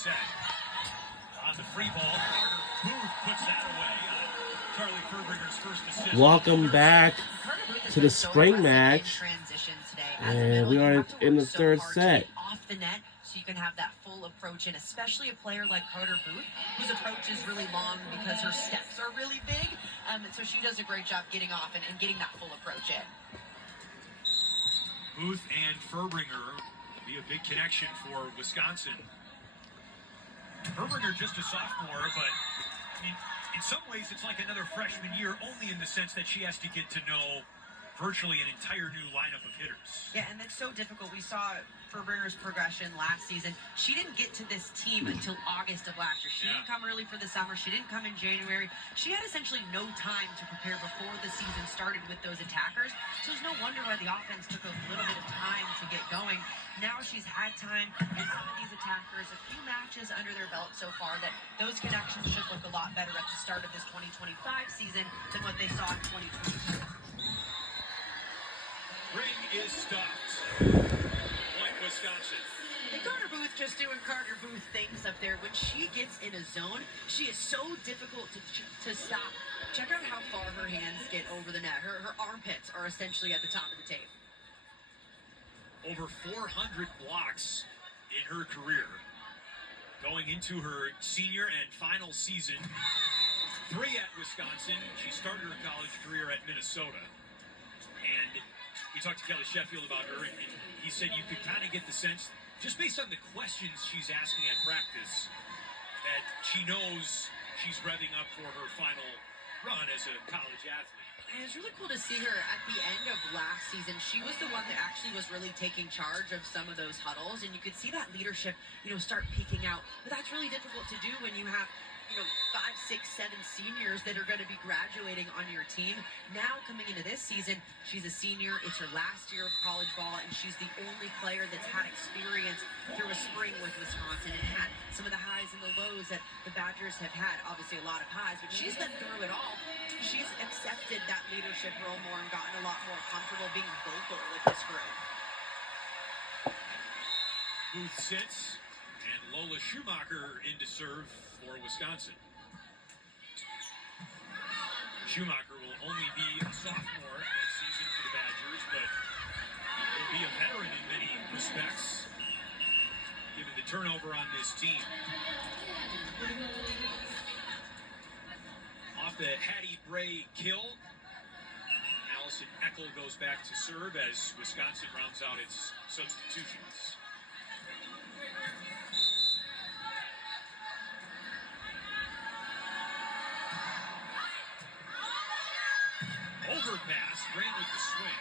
set. On the free ball, Carter Booth puts that away. Charlie Furbringer's first assist. Welcome back to the spring match. And we are in the third set. Off the net, so you can have that full approach in, especially a player like Carter Booth, whose approach is really long because her steps are really big. And so she does a great job getting off and getting that full approach in. Booth and Furbringer will be a big connection for Wisconsin. Furbringer just a sophomore, but I mean, in some ways it's like another freshman year, only in the sense that she has to get to know virtually an entire new lineup of hitters. Yeah, and that's so difficult. We saw Furbringer's progression last season. She didn't get to this team until August of last year. She didn't come early for the summer. She didn't come in January. She had essentially no time to prepare before the season started with those attackers. So it's no wonder why the offense took a little bit of time to get going. Now she's had time, and some of these attackers, a few matches under their belt so far, that those connections should look a lot better at the start of this 2025 season than what they saw in 2022. Ring is stopped. Point Wisconsin. And Carter Booth just doing Carter Booth things up there. When she gets in a zone, she is so difficult to stop. Check out how far her hands get over the net. Her armpits are essentially at the top of the tape. Over 400 blocks in her career. Going into her senior and final season. 3 at Wisconsin. She started her college career at Minnesota. And we talked to Kelly Sheffield about her, and he said you could kind of get the sense, just based on the questions she's asking at practice, that she knows she's revving up for her final run as a college athlete. And it's really cool to see her at the end of last season. She was the one that actually was really taking charge of some of those huddles, and you could see that leadership, start peeking out. But that's really difficult to do when you have 5, 6, 7 seniors that are going to be graduating on your team. Now coming into this season, she's a senior. It's her last year of college ball, and she's the only player that's had experience through a spring with Wisconsin and had some of the highs and the lows that the Badgers have had. Obviously a lot of highs, but she's been through it all. She's accepted that leadership role more and gotten a lot more comfortable being vocal with this group. Booth sits, and Lola Schumacher in to serve for Wisconsin. Schumacher will only be a sophomore next season for the Badgers, but will be a veteran in many respects, given the turnover on this team. Off the Hattie Bray kill, Allison Eckel goes back to serve as Wisconsin rounds out its substitutions. Overpass, ran with the swing.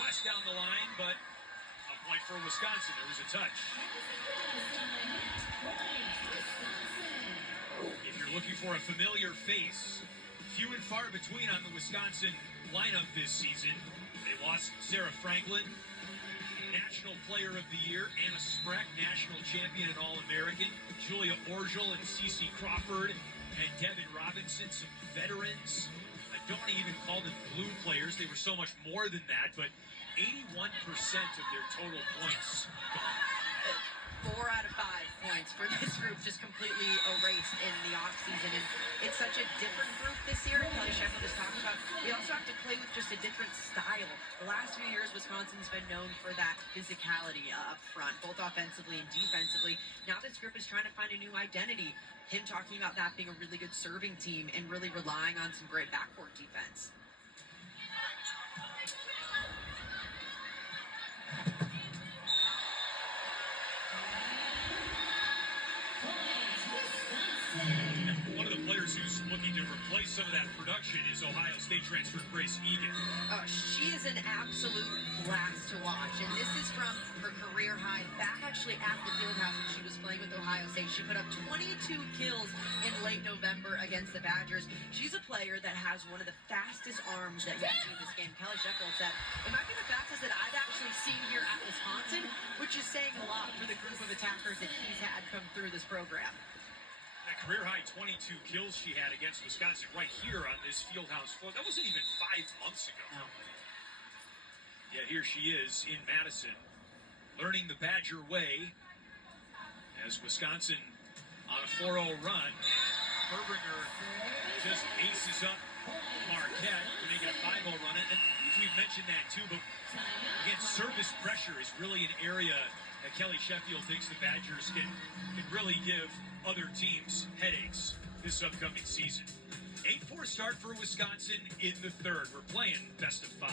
West down the line, but a point for Wisconsin. There was a touch. If you're looking for a familiar face, few and far between on the Wisconsin lineup this season. They lost Sarah Franklin, National Player of the Year, Anna Spreck, National Champion and All-American, Julia Orgel and Cece Crawford, and Devin Robinson, some veterans. I don't want to even call them blue players. They were so much more than that, but 81% of their total points gone. 4 out of 5 points for this group just completely erased in the offseason. And it's such a different group this year. Kelly Sheffield is talking about they also have to play with just a different style. The last few years, Wisconsin's been known for that physicality up front, both offensively and defensively. Now this group is trying to find a new identity. Him talking about that being a really good serving team and really relying on some great backcourt defense. One of the players who's looking to replace some of that production is Ohio State transfer Grace Egan. She is an absolute blast to watch, and this is from her career high back actually at the Fieldhouse when she was playing with Ohio State. She put up 22 kills in late November against the Badgers. She's a player that has one of the fastest arms that you've seen in this game. Kelly Sheffield said, it might be the fastest that I've actually seen here at Wisconsin, which is saying a lot for the group of attackers that he's had come through this program. That career high 22 kills she had against Wisconsin right here on this Fieldhouse floor. That wasn't even 5 months ago. No. Yeah, here she is in Madison. learning the Badger way as Wisconsin on a 4-0 run. Herbringer just aces up Marquette to make it a 5-0 run. And we've mentioned that too, but again, service pressure is really an area that Kelly Sheffield thinks the Badgers can really give other teams headaches this upcoming season. 8-4 start for Wisconsin in the third. We're playing best of 5.